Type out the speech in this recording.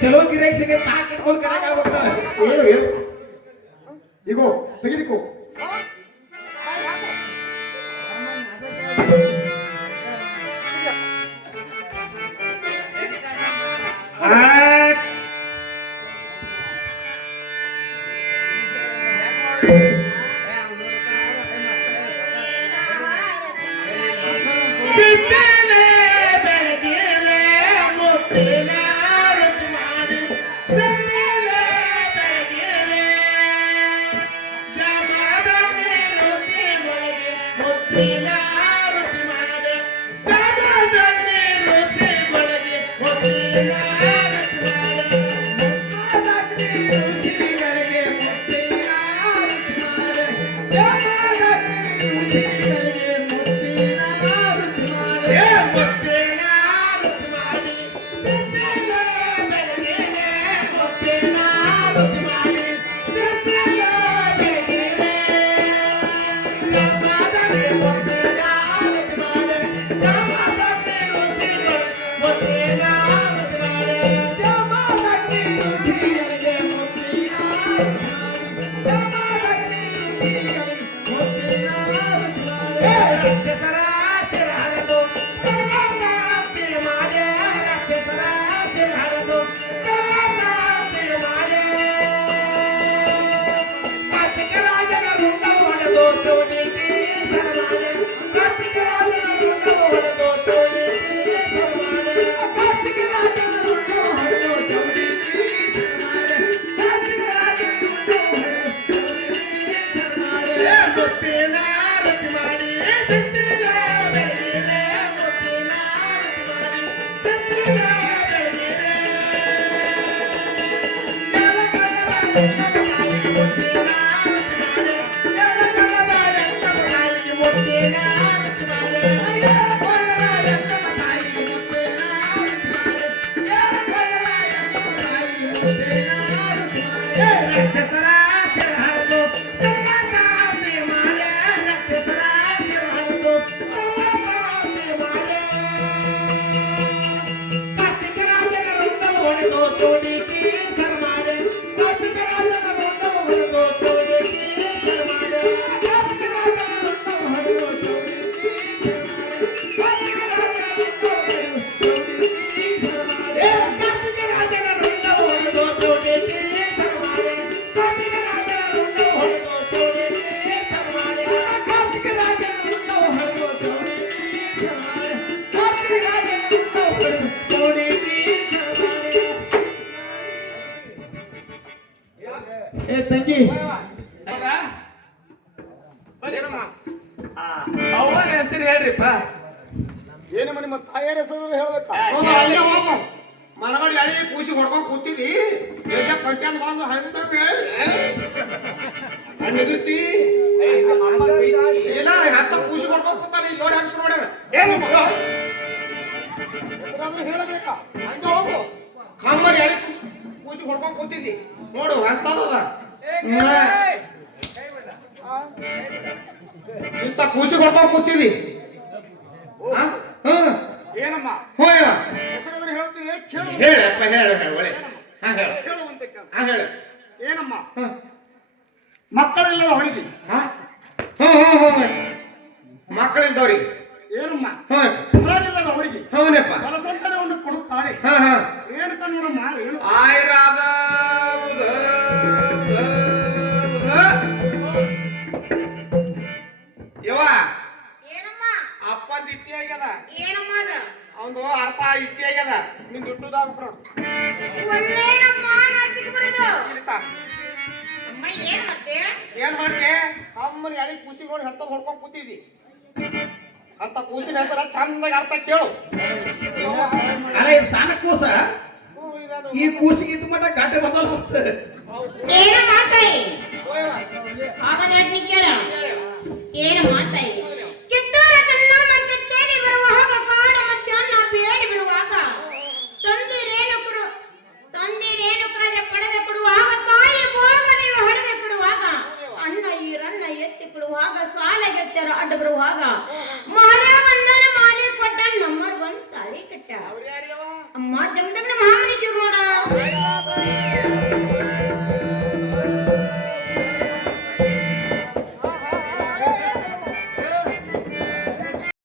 ಚಲೋ ಗಿರಾಕಿ ಸಿಗತ್ತೆ ಹಾಕಿಟ್ಕೊಂಡು ಕರೆಕ್ಟ್ ಆಗ್ಬಿಡ್ತಾರೆ. ಏನು ಏನು ಇಗೋ ತೆಗಿಲಿಕ್ಕೋ ತಂಗಿ ಅವನ ಹೆಸರು ಹೇಳ್ರಿಪ್ಪ. ಏನಮ್ಮ ನಿಮ್ಮ ತಾಯಿಯರ ಹೆಸರು ಹೇಳ್ಬೇಕಾ? ಮನಗಡೆ ಎಲ್ಲಿ ಕೂಸಿ ಹೊಡ್ಕೊಂಡ್ ಕೂತಿದಿ ಕಂಟ್ಯಾನ್ ಬಂದು ಹಣ್ಣಿರ್ತಿ ಏನ ಹಸ ಕೂಸಿ ಹೊಡ್ಕೊಂಡ್ ಕೂತಾನೆ ನೋಡಿ ಹಂಗ ಮಾಡ್ಯಾರ ಹೇಳಬೇಕಾ? ಹಂಗ ಹೋಗು ಹಂಗರಿ ಎಲ್ಲಿ ಕೂಸಿ ಹೊಡ್ಕೊಂಡ್ ಕೂತಿದ್ದಿ ನೋಡು ಅಂತದ ಇಂತ ಕೂಸಿ ಹೊಡ್ಕೊಂಡ್ ಕೂತಿದಿ. ಏನಮ್ಮ ಹೋಯ ಹೆಸರು ಹೇಳ್ತೀನಿ ಕೇಳು. ಹೇಳಪ್ಪ ಹೇಳ ಒಳ್ಳೆ ಕೇಳುವಂತೆ ಹೇಳ ಏನಮ್ಮ ಮಕ್ಕಳೆಲ್ಲ ಹೊಡಿತಿ ಮಕ್ಕಳಿದ್ದವ್ರಿಗೆ ಏನಮ್ಮ ಮಕ್ಕಳಿಲ್ಲದ ಅವರಿಗೆ ಹೌನಪ್ಪ ಬಲಸಂತನವನ್ನು ಕೊಡುತ್ತಾಳೆ. ರೇಣುಕ ನೋಡಮ್ಮ ಏನು ಆಯ್ರಾದ ಯವ್ವ ಅಪ್ಪಂದ ಇಟ್ಟಿ ಆಗ್ಯದ ಅವಂದು ಅರ್ಥ ಇಟ್ಟಿ ಆಗ್ಯದ ನಿನ್ ದುಡ್ಡುದಾಗ್ಬಿಟ್ರು ಏನ್ ಮಾಡ್ತೆ ಅಮ್ಮನ ಎಳಿ ಖುಷಿಗೊಂಡು ಹತ್ತ ಹೊಡ್ಕೊಂಡ್ ಕೂತಿದ್ದಿ ಅಂತ ಕೂಸಿನ ಹೆಸರ ಚಂದಾಗ ಅರ್ಥ ಕೇಳು. ಅಲ್ಲ ಇದು ಸಣ್ಣ ಕೂಸ ಈ ಕೂಸಿಗೆ ಇಟ್ಟು ಮಟ್ಟ ಗಾಟೆ ಬಂದಲ್ಲ ಮತ್ತೆ ಏನು ಮಾತಾಯಿ ಓಯವ್ವ. ಹಾಗಾದ್ರೆ ಕೇಳ ಏನು ಮಾತಾಯಿ ಕಿತ್ತೂರ ಕನ್ನಮ್ಮ ಕಿತ್ತೇಡಿ ಬರುವಾಗ ಕಾಡ ಮಧ್ಯಾಹ್ನ ಬೇಡಿ ಬರುವಾಗ ತಂದೆ ರೇಣುಕರಾಜ ಪಡೆದ ಕೊಡುವಾಗ ತಾಯಿ ಭೋಗದೇವ ಹೊಡೆದ ಕೊಡುವಾಗ ಅಣ್ಣ ಈರನ್ನ ಎತ್ತಿ ಕೊಡುವಾಗ ಸಾಲಗೆತ್ತರ ಅಡ್ಡ ಬರುವಾಗ ಮಹಾದೇವ ಬಂದನ ಮಾಲೆ ಕೊಟ್ಟ ನಮ್ಮರ್ ಬಂದ್ ತಾಳಿ ಕಟ್ಟ ಅವ್ರ್ ಯಾರ್ಯವ್ವ? ಅಮ್ಮ ಜಮದಗ್ನ